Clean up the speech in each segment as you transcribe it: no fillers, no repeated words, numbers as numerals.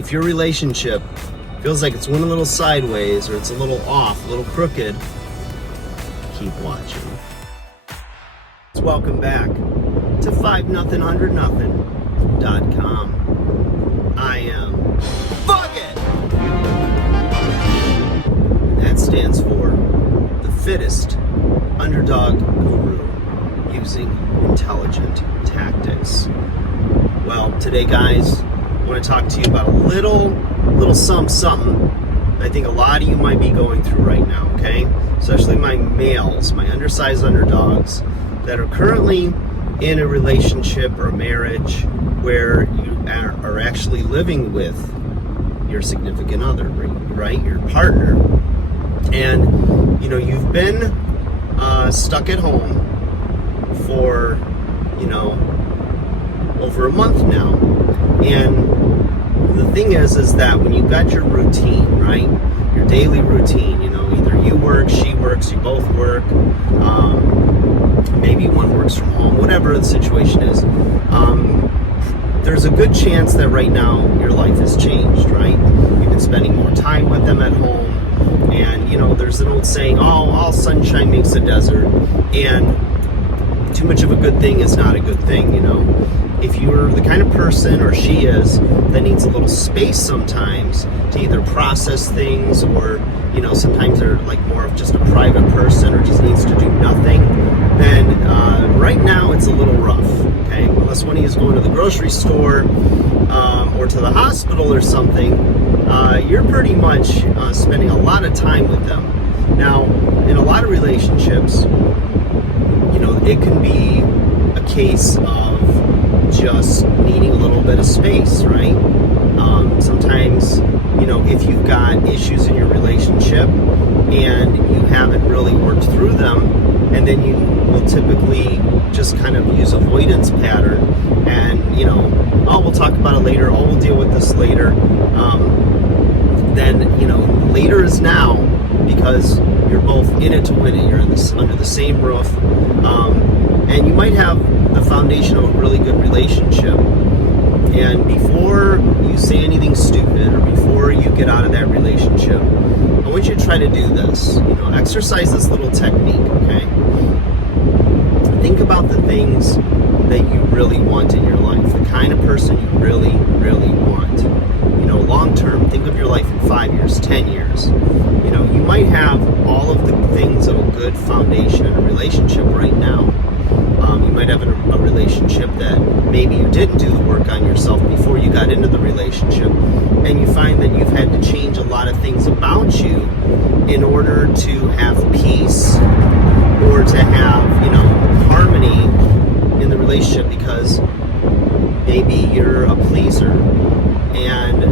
if your relationship feels like it's went a little sideways or it's a little off, a little crooked, keep watching. Welcome back to 5nothing100nothing.com. I am Fuck It! That stands for the fittest underdog guru using intelligent tactics. Well, today, guys, I want to talk to you about a little something I think a lot of you might be going through right now, okay? Especially my males, my undersized underdogs that are currently in a relationship or a marriage where you are actually living with your significant other, right? Your partner. And, you've been stuck at home for, over a month now. And the thing is that when you've got your routine, right? Your daily routine, either you work, she works, you both work, maybe one works from home, whatever the situation is, there's a good chance that right now your life has changed, right? You've been spending more time with them at home, and, there's an old saying, all sunshine makes a desert, and too much of a good thing is not a good thing, If you're the kind of person, or she is, that needs a little space sometimes to either process things or, sometimes they're like more of just a private person or just needs to do nothing, then right now it's a little rough, okay? Unless one of you is going to the grocery store or to the hospital or something, you're pretty much spending a lot of time with them. Now, in a lot of relationships, it can be a case of just needing a little bit of space, right? Sometimes, if you've got issues in your relationship and you haven't really worked through them, and then you will typically just kind of use avoidance pattern and, we'll talk about it later, we'll deal with this later, then, later is now, because you're both in it to win it. You're under the same roof, and you might have the foundation of a really good relationship. And before you say anything stupid or before you get out of that relationship, I want you to try to do this. Exercise this little technique, okay? Think about the things that you really want in your life, the kind of person you really, really want. Long term, think of your life in 5 years, 10 years. You might have all of the things of a good foundation in a relationship right now. You might have a relationship that maybe you didn't do the work on yourself before you got into the relationship, and you find that you've had to change a lot of things about you in order to have peace or to have, harmony in the relationship, because maybe you're a pleaser and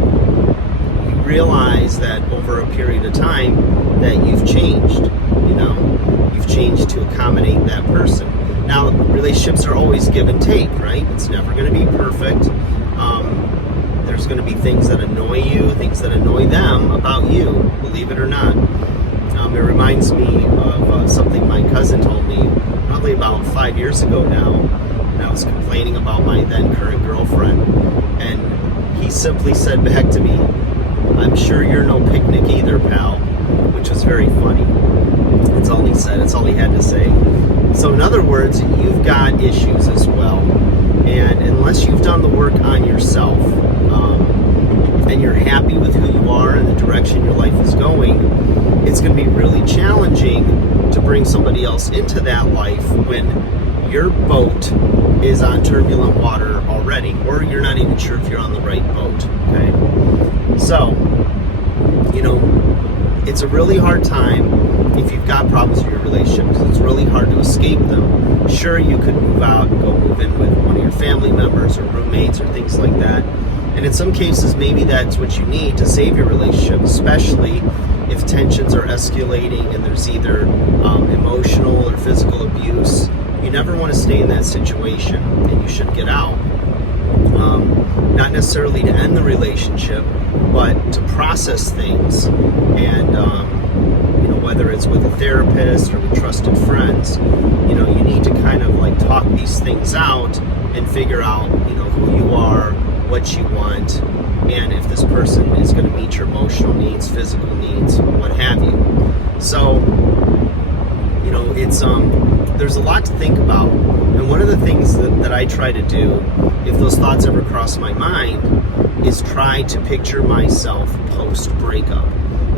you realize that over a period of time that you've changed, you've changed to accommodate that person. Now, relationships are always give and take, right? It's never going to be perfect. There's going to be things that annoy you, things that annoy them about you, believe it or not. It reminds me of something my cousin told me probably about 5 years ago now, and I was complaining about my then current girlfriend, and he simply said back to me, "I'm sure you're no picnic either, pal," which was very funny. That's all he said. That's all he had to say. So in other words, you've got issues as well. And unless you've done the work on yourself, and you're happy with who you are and the direction your life is going, it's going to be really challenging to bring somebody else into that life when your boat is on turbulent water already, or you're not even sure if you're on the right boat, okay? So, it's a really hard time if you've got problems in your relationship, because it's really hard to escape them. Sure, you could move out and go move in with one of your family members or roommates or things like that. And in some cases, maybe that's what you need to save your relationship, especially if tensions are escalating and there's either emotional or physical abuse. You never want to stay in that situation, and you should get out. Not necessarily to end the relationship, but to process things, and whether it's with a therapist or with trusted friends, you need to kind of like talk these things out and figure out, who you are, what you want, and if this person is going to meet your emotional needs, physical needs, what have you. So, you know, it's there's a lot to think about. And one of the things that I try to do, if those thoughts ever cross my mind, is try to picture myself post-breakup.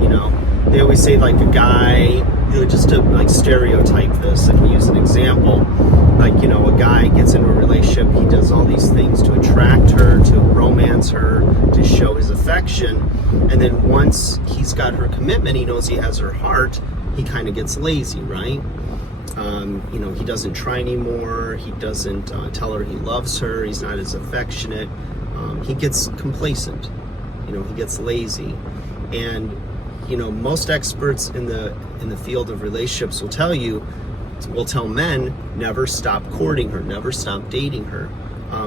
You know, they always say, like, a guy, you know, just to like stereotype this and use an example, like, you know, a guy gets into a relationship, he does all these things to attract her, to romance her, to show his affection, and then once he's got her commitment, he knows he has her heart, he kind of gets lazy, right? You know, he doesn't try anymore, he doesn't tell her he loves her, he's not as affectionate, he gets complacent, you know, he gets lazy. And you know, most experts in the field of relationships will tell men, never stop courting her, never stop dating her.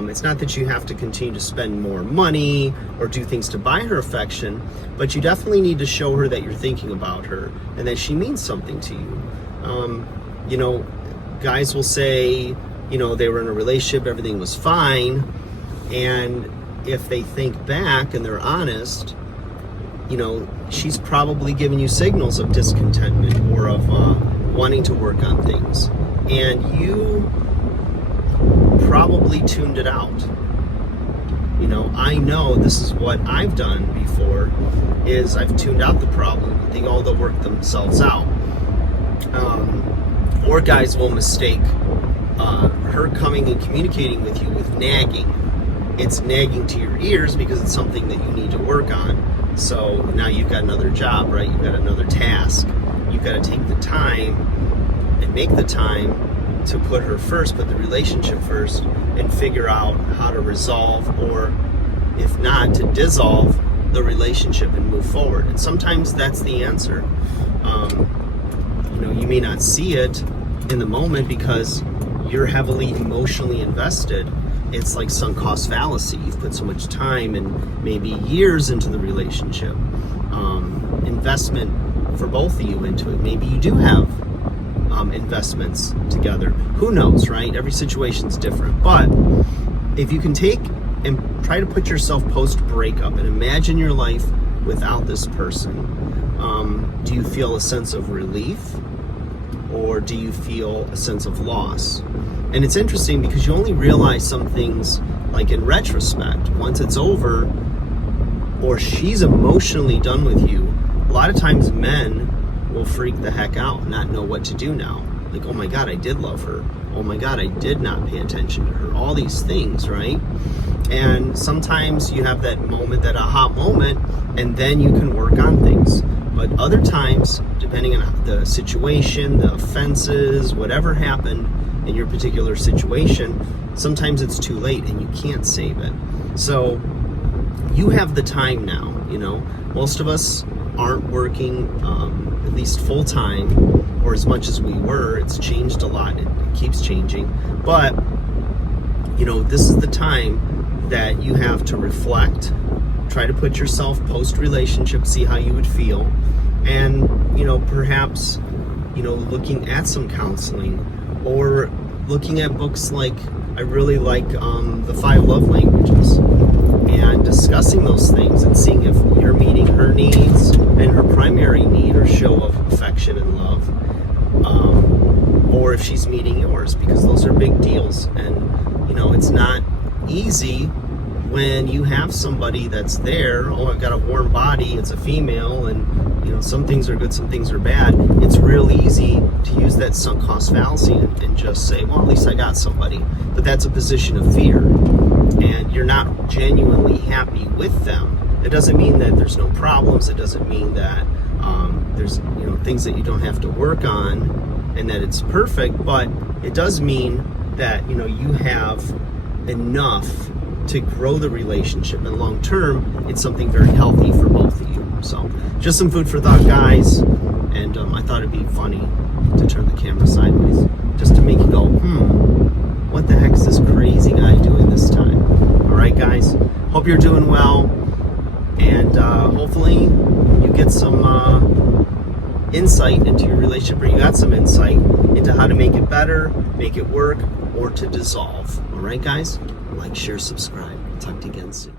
It's not that you have to continue to spend more money or do things to buy her affection, but you definitely need to show her that you're thinking about her and that she means something to you. You know, guys will say, you know, they were in a relationship, everything was fine, and if they think back and they're honest, you know, she's probably giving you signals of discontentment or of wanting to work on things, and you probably tuned it out. You know, I know this is what I've done before, is I've tuned out the problem. I think all they'll work themselves out. Or guys will mistake her coming and communicating with you with nagging. It's nagging to your ears because it's something that you need to work on. So now you've got another job, right? You've got another task. You've got to take the time and make the time to put her first, put the relationship first, and figure out how to resolve, or if not, to dissolve the relationship and move forward. And sometimes that's the answer. You know, you may not see it in the moment because you're heavily emotionally invested. It's like sunk cost fallacy. You've put so much time and maybe years into the relationship. Investment for both of you into it. Maybe you do have investments together. Who knows, right? Every situation's different. But if you can take and try to put yourself post-breakup and imagine your life without this person, do you feel a sense of relief, or do you feel a sense of loss? And it's interesting because you only realize some things like in retrospect. Once it's over, or she's emotionally done with you, a lot of times men will freak the heck out and not know what to do now. Like, oh my God, I did love her. Oh my God, I did not pay attention to her. All these things, right? And sometimes you have that moment, that aha moment, and then you can work on things. But other times, depending on the situation, the offenses, whatever happened in your particular situation, sometimes it's too late and you can't save it. So you have the time now. You know, most of us aren't working at least full time, or as much as we were. It's changed a lot. It keeps changing. But you know, this is the time that you have to reflect, try to put yourself post-relationship, see how you would feel, and, you know, perhaps, you know, looking at some counseling, or looking at books like, I really like The 5 Love Languages, and discussing those things and seeing if you're meeting her needs and her primary need or show of affection and love, or if she's meeting yours, because those are big deals. And, you know, it's not easy when you have somebody that's there. Oh, I've got a warm body, it's a female, and, you know, some things are good, some things are bad. It's real easy to use that sunk cost fallacy and just say, well, at least I got somebody. But that's a position of fear, and you're not genuinely happy with them. It doesn't mean that there's no problems. It doesn't mean that there's, you know, things that you don't have to work on and that it's perfect, but it does mean that, you know, you have enough to grow the relationship, and long term it's something very healthy for both of you. So just some food for thought, guys. And I thought it'd be funny to turn the camera sideways just to make you go, what the heck is this crazy guy doing this time? All right, guys, hope you're doing well, and hopefully you get some insight into your relationship, or you got some insight into how to make it better, make it work, or to dissolve. All right, guys? Like, share, subscribe. Talk to you again soon.